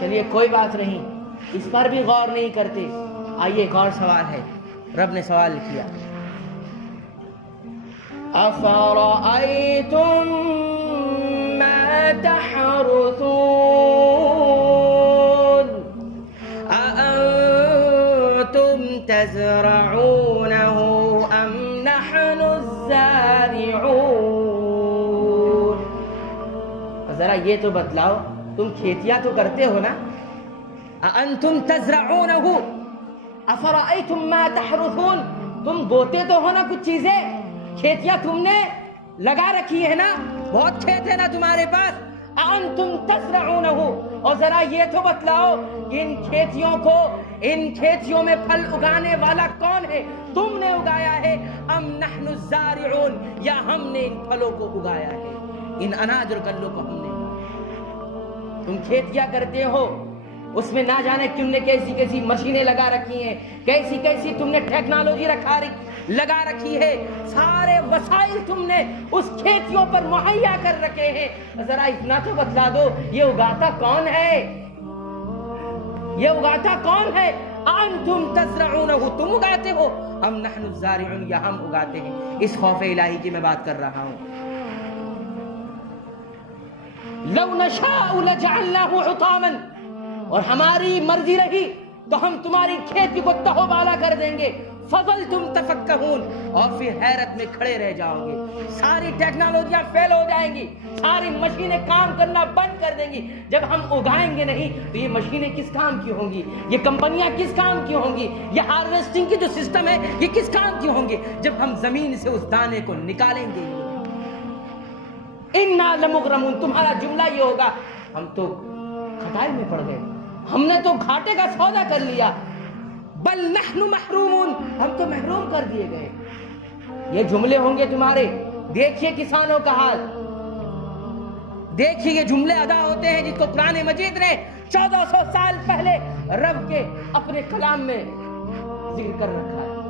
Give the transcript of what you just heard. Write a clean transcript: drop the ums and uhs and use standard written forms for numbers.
چلیے کوئی بات نہیں، اس پر بھی غور نہیں کرتے. آئیے ایک اور سوال ہے. رب نے سوال کیا أَفَرَأَيْتُم مَّا تَحْرُثُونَ أَأَنتُمْ تَزْرَعُونَهُ أَمْ نَحْنُ الزَّارِعُونَ. ذرا یہ تو بتلاؤ، تم کھیتیاں تو کرتے ہو نا؟ أَأَنتُمْ تَزْرَعُونَهُ أَفَرَأَيْتُم مَّا تَحْرُثُونَ. تم بوتے تو ہو نا کچھ چیزیں، کھیتیاں تم نے لگا رکھی ہے نا، بہت کھیت ہے نا تمہارے پاس. أَأَنتُمْ تَزْرَعُونَهُ. اور ذرا یہ تو بتلاؤ کہ ان کھیتیوں میں پھل اگانے والا کون ہے؟ تم نے اگایا ہے، أَمْ نَحْنُ الزَّارِعُونَ، یا ہم نے ان پھلوں کو اگایا ہے، ان اناج اور غلوں کو ہم نے. تم کھیتیاں کرتے ہو، اس میں نہ جانے تم نے کیسی کیسی مشینیں لگا رکھی ہیں، کیسی کیسی تم نے ٹیکنالوجی لگا رکھی ہے، سارے وسائل تم نے اس کھیتیوں پر مہیا کر رکھے ہیں. ذرا اتنا تو بتلا دو، یہ اگاتا کون ہے؟ یہ اگاتا کون ہے؟ انتم تزرعونہ، تم اگاتے ہو، ام نحن الزارعون، یا ہم اگاتے ہیں. اس خوف الہی کی میں بات کر رہا ہوں. لو نشاء لجعلناه حطاما، اور ہماری مرضی رہی تو ہم تمہاری کھیتی کو تہو بالا کر دیں گے. فظلتم تفکہون، اور پھر حیرت میں کھڑے رہ جاؤ گے. ساری ٹیکنالوجیاں فیل ہو جائیں گی، ساری مشینیں کام کرنا بند کر دیں گی. جب ہم اگائیں گے نہیں تو یہ مشینیں کس کام کی ہوں گی؟ یہ کمپنیاں کس کام کی ہوں گی؟ یہ ہارویسٹنگ کی جو سسٹم ہے یہ کس کام کی ہوں گے جب ہم زمین سے اس دانے کو نکالیں گے؟ انا لمغرمون. تمہارا جملہ یہ ہوگا ہم تو کھٹائی میں پڑ گئے، ہم نے تو گھاٹے کا سودا کر لیا. بل نحن محرومون، ہم تو محروم کر دیے گئے. یہ جملے ہوں گے تمہارے. دیکھیے کسانوں کا حال، دیکھیے یہ جملے ادا ہوتے ہیں جس کو قرآن مجید نے 1400 سال پہلے رب کے اپنے کلام میں ذکر کر رکھا ہے.